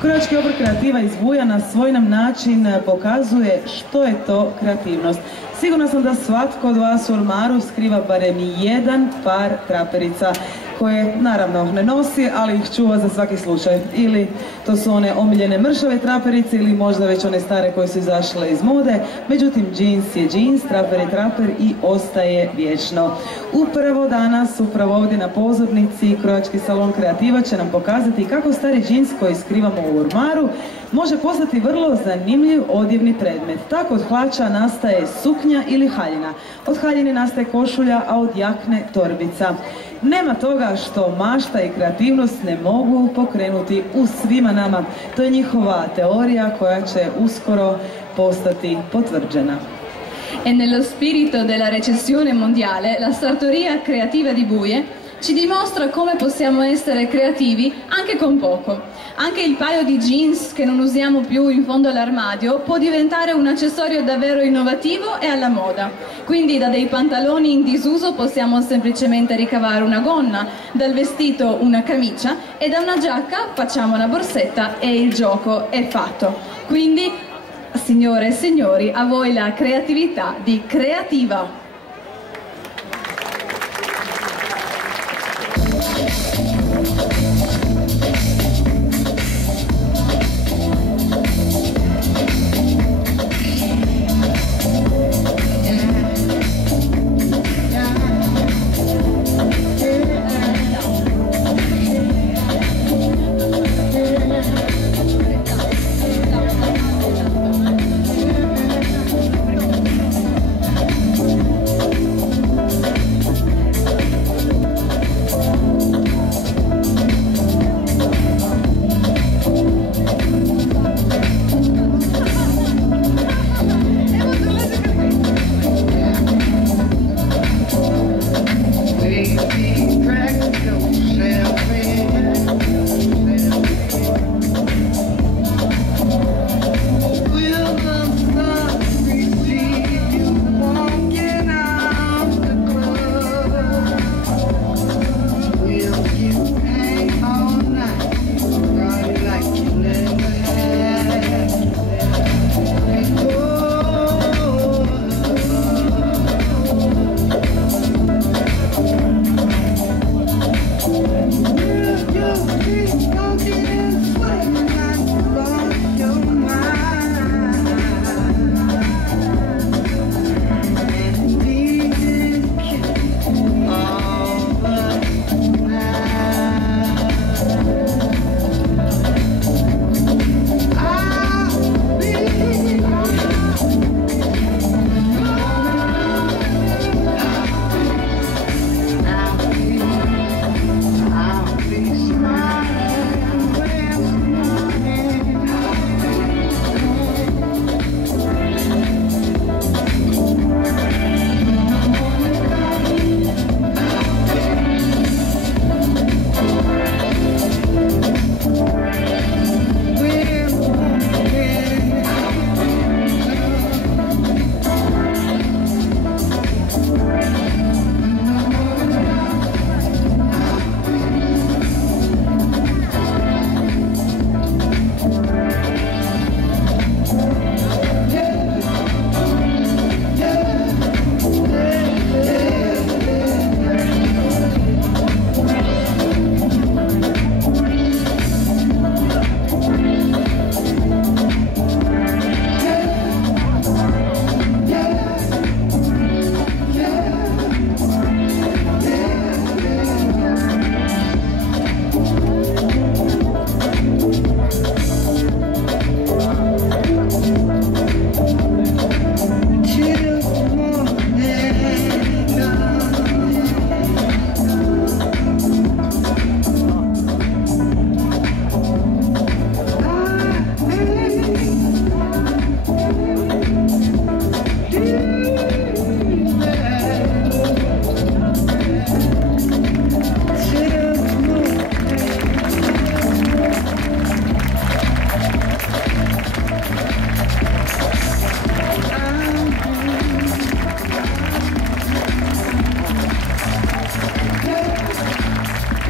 Krojački obor kreativa iz Buja na svoj nam način pokazuje što je to kreativnost. Sigurno sam da svatko od vas u ormaru skriva barem jedan par traperica koje naravno ne nosi, ali ih čuva za svaki slučaj. Ili to su one omiljene mršave traperice ili možda već one stare koje su izašle iz mode. Međutim, džins je džins, traper je traper i ostaje vječno. Upravo danas, upravo ovdje na pozornici, Krojački salon kreativa će nam pokazati kako stari džins koji skrivamo u ormaru može postati vrlo zanimljiv odjevni predmet. Tako od hlača nastaje suknja ili haljina. Od haljine nastaje košulja, a od jakne torbica. Nema toga što mašta i kreativnost ne mogu pokrenuti u svima nama. To je njihova teorija koja će uskoro postati potvrđena. E nello spirito della recessione mondiale, la sartoria creativa di Buje ci dimostra come possiamo essere creativi anche con poco. Anche il paio di jeans che non usiamo più in fondo all'armadio può diventare un accessorio davvero innovativo e alla moda. Quindi da dei pantaloni in disuso possiamo semplicemente ricavare una gonna, dal vestito una camicia e da una giacca facciamo una borsetta e il gioco è fatto. Quindi, signore e signori, a voi la creatività di Creativa.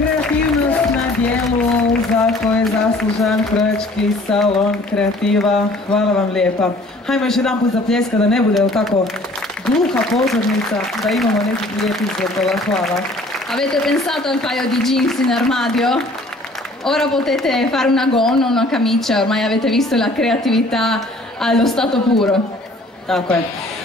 Kreativnost na dijelu za koje je zaslužan Krojački salon kreativa. Hvala vam lijepa. Hajmo još jedan put zapljeska da ne bude tako gluha pozornica, da imamo nekih lijepih zvukova. Hvala. Avete pensato al paio di jeans in armadio? Ora potete fare una gonna, una camicia, ormai avete visto la creatività allo stato puro. Tako je.